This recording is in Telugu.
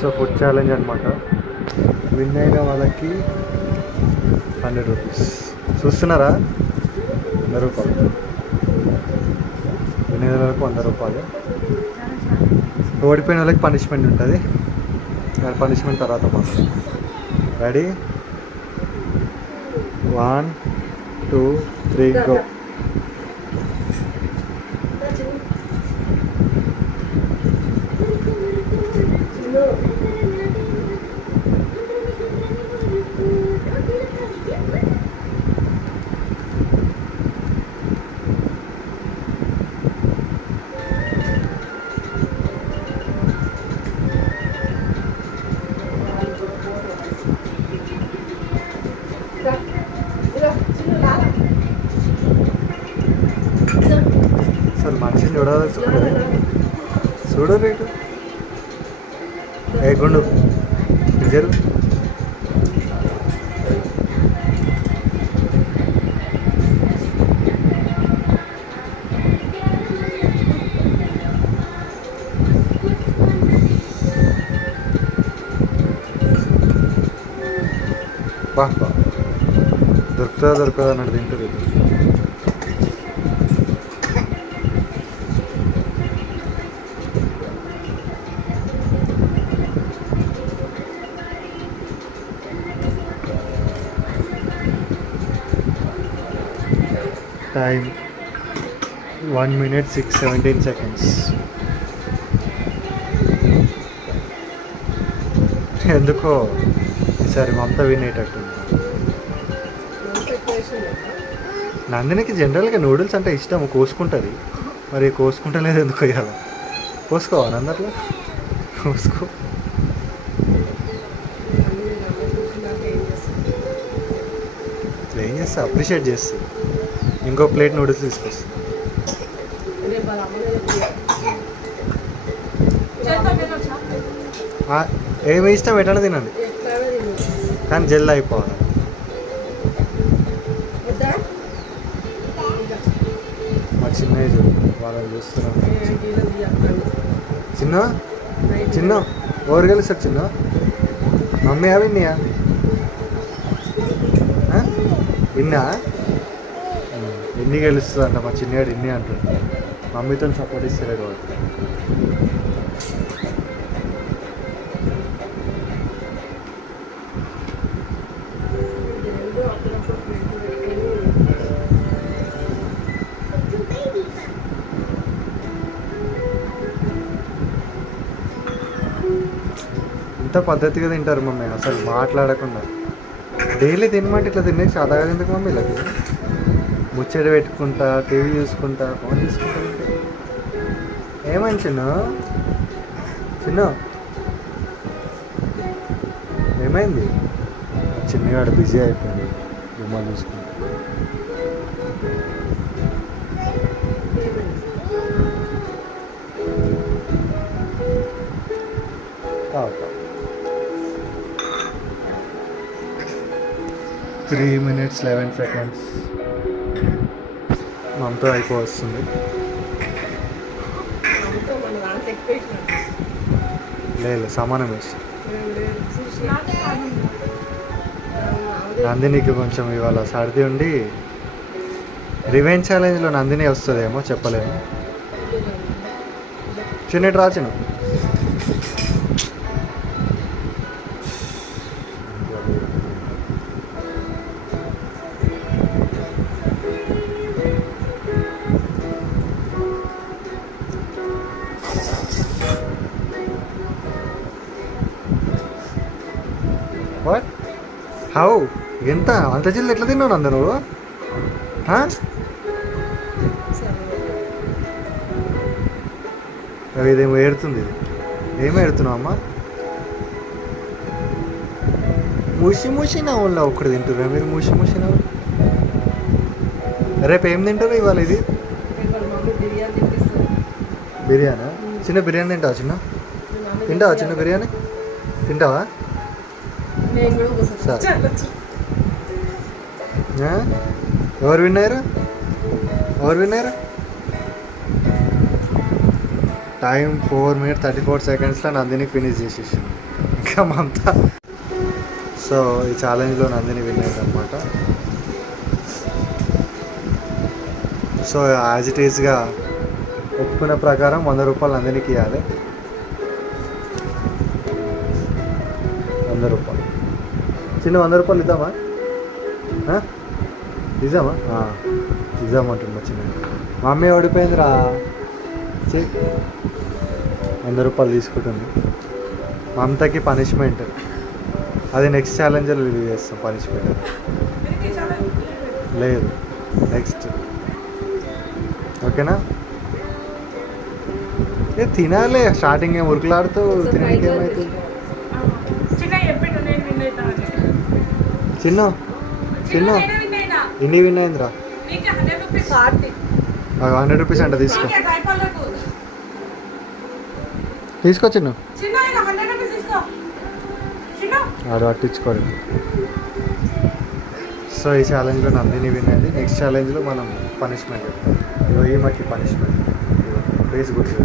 సో ఫుడ్ ఛాలెంజ్ అనమాట. విన్ అయిన వాళ్ళకి 100 రూపీస్. చూస్తున్నారా? 100 రూపాయలు. విన్ అయిన వాళ్ళకి 100 రూపాయలు. ఓడిపోయిన వాళ్ళకి పనిష్మెంట్ ఉంటుంది. పనిష్మెంట్ తర్వాత మాత్రం. రెడీ? 1 2 3 గో. అసలు మనిషిని చూడాలి. చూడు రేటు ఏ గుండు జరు. బా దొరుకుతుందా అన్నట్టు తింటారు. Time 1 minute 17 seconds. ఎందుకో ఈసారి మమత వినేటట్టుంది. నందినికి జనరల్గా నూడిల్స్ అంటే ఇష్టం, కోసుకుంటుంది. మరి కోసుకుంటలేదు ఎందుకు ఇవ్వాలి? కోసుకోవాలి అందట్లో కోసుకో. ఏం చేస్తా? అప్రిషియేట్ చేస్తుంది. ఇంకో ప్లేట్ నూడిల్స్ తీసుకొస్తుంది. ఏమి ఇష్టం ఎట్లా తినండి, కానీ జల్ది అయిపోవాలి. మా చిన్న ఏజ్ వాళ్ళని చూస్తున్నాం. చిన్న చిన్న ఎవరు గెలుస్తారు? చిన్న మమ్మీ విన్నయా? విన్నా ఎన్ని గెలుస్తుంది అంట. మా చిన్నగాడు ఇన్ని అంటాడు. మమ్మీతో సపోర్ట్ ఇస్తారు కాబట్టి. ఇంత పద్ధతిగా తింటారు మమ్మీ, అసలు మాట్లాడకుండా. డైలీ తినమంటే ఇట్లా తినే సాదాగా తిందుకు మమ్మీ. ఇలా ముచ్చట పెట్టుకుంటా, టీవీ చూసుకుంటా, ఫోన్ చూసుకుంటా. ఏమని చిన్న చిన్న ఏమైంది? చిన్నగాడు బిజీ అయిపోయింది బొమ్మ చూసుకుంటా. కావట 3 minutes 11 seconds. మమతో అయిపోవస్తుంది. లేదు సమానం వేస్తుంది. నందినికి కొంచెం ఇవాళ సర్ది ఉండి రివెంజ్ ఛాలెంజ్లో నందిని వస్తుందేమో చెప్పలేము. చిన్నటి రాచిను హౌ ఎంత అంత జిల్లు ఎట్లా తిన్నావు అంద నువ్వు? ఇదేమో ఏడుతుంది. ఇది ఏమో ఏడుతున్నావు అమ్మా? ముషి ముషి నవ్వుల్లో ఒక్కడు తింటురా మీరు? ముషి ముషి నవ్వు. రేపు ఏం తింటారు ఇవాళ? ఇది బిర్యానా? చిన్న బిర్యానీ తింటావా? తింటావా చిన్న బిర్యానీ? తింటావా? ఎవరు విన్నారు? ఎవరు విన్నారు? Time 4 minutes 34 seconds Nandini finish చేసేసి ఇంకా మమత. సో ఈ ఛాలెంజ్లో నందిని విన్ అయింది అనమాట. సో యాజ్ ఇట్ ఈస్గా ఒప్పుకున్న ప్రకారం 100 రూపాయలు నందినికి ఇవ్వాలి. 100 రూపాయలు చిన్న 100 రూపాయలు ఇద్దామా? ఇద్దామా? ఇద్దామంటుందా చిన్న. మా అమ్మాయి ఓడిపోయిందిరా. 100 రూపాయలు తీసుకుంటుంది. మమతకి పనిష్మెంట్, అది నెక్స్ట్ ఛాలెంజ్లో రిలీవ్ చేస్తాం. పనిష్మెంట్ లేదు, నెక్స్ట్. ఓకేనా? ఏ తినాలి, స్టార్టింగ్ ఏం ఉరుకులాడుతూ తినడానికి ఏమవుతుంది? చిన్న చిన్న ఎన్ని విన్ అయిందిరా? 100 రూపీస్ అంట, తీసుకో తీసుకో చిన్న. ఆడు పట్టించుకోడు. సో ఈ ఛాలెంజ్లో నందిని విన్ అయింది. నెక్స్ట్ ఛాలెంజ్లో మనం పనిష్మెంట్, ఈమెకి పనిష్మెంట్ ఫేస్ గుర్తు.